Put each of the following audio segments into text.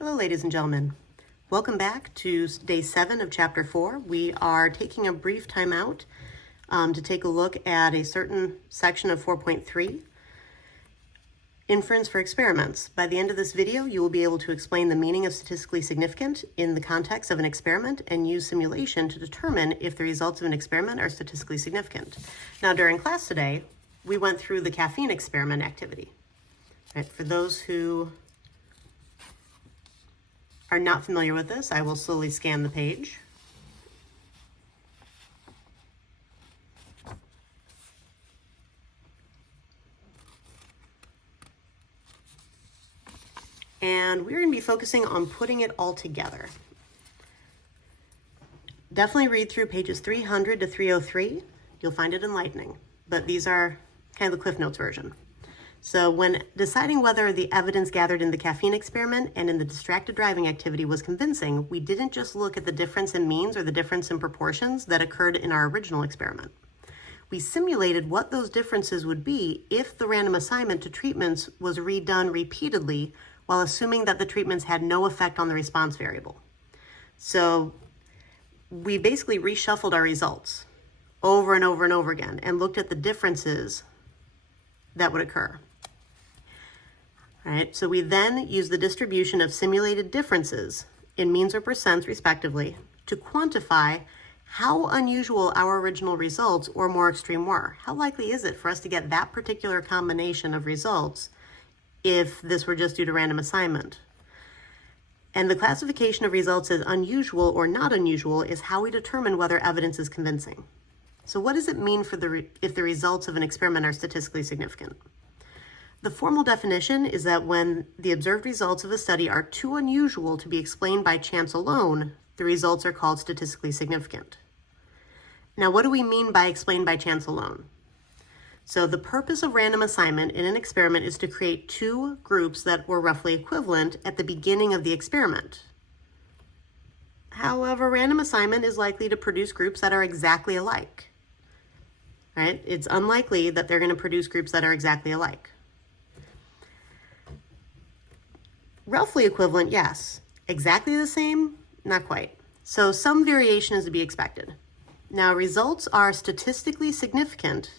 Hello, ladies and gentlemen. Welcome back to day 7 of chapter 4. We are taking a brief time out to take a look at a certain section of 4.3, inference for experiments. By the end of this video, you will be able to explain the meaning of statistically significant in the context of an experiment and use simulation to determine if the results of an experiment are statistically significant. Now, during class today, we went through the caffeine experiment activity. Right, for those who are not familiar with this, I will slowly scan the page. And we're going to be focusing on putting it all together. Definitely read through pages 300 to 303. You'll find it enlightening, but these are kind of the Cliff Notes version. So when deciding whether the evidence gathered in the caffeine experiment and in the distracted driving activity was convincing, we didn't just look at the difference in means or the difference in proportions that occurred in our original experiment. We simulated what those differences would be if the random assignment to treatments was redone repeatedly while assuming that the treatments had no effect on the response variable. So we basically reshuffled our results over and over and over again and looked at the differences that would occur. All right, so we then use the distribution of simulated differences in means or percents, respectively, to quantify how unusual our original results or more extreme were. How likely is it for us to get that particular combination of results if this were just due to random assignment? And the classification of results as unusual or not unusual is how we determine whether evidence is convincing. So what does it mean for if the results of an experiment are statistically significant? The formal definition is that when the observed results of a study are too unusual to be explained by chance alone, the results are called statistically significant. Now, what do we mean by explained by chance alone? So the purpose of random assignment in an experiment is to create two groups that were roughly equivalent at the beginning of the experiment. However, random assignment is likely to produce groups that are exactly alike. Right? It's unlikely that they're going to produce groups that are exactly alike. Roughly equivalent, yes. Exactly the same, not quite. So some variation is to be expected. Now, results are statistically significant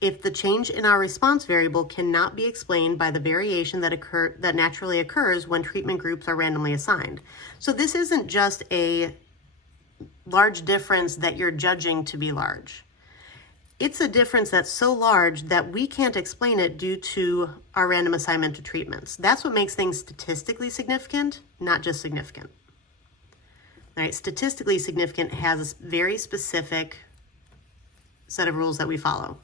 if the change in our response variable cannot be explained by the variation that naturally occurs when treatment groups are randomly assigned. So this isn't just a large difference that you're judging to be large. It's a difference that's so large that we can't explain it due to our random assignment to treatments. That's what makes things statistically significant, not just significant. All right, statistically significant has a very specific set of rules that we follow.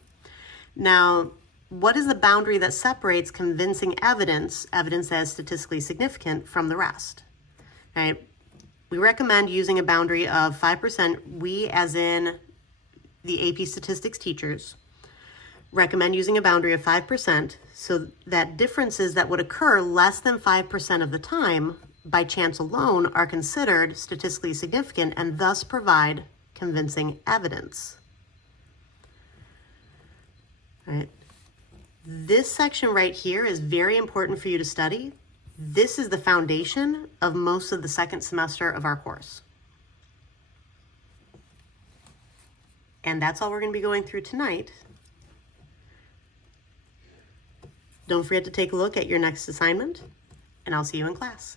Now, what is the boundary that separates convincing evidence that is statistically significant, from the rest? All right, we recommend using a boundary of 5%. We, as in the AP statistics teachers, recommend using a boundary of 5% so that differences that would occur less than 5% of the time by chance alone are considered statistically significant and thus provide convincing evidence. All right. This section right here is very important for you to study. This is the foundation of most of the second semester of our course. And that's all we're going to be going through tonight. Don't forget to take a look at your next assignment, and I'll see you in class.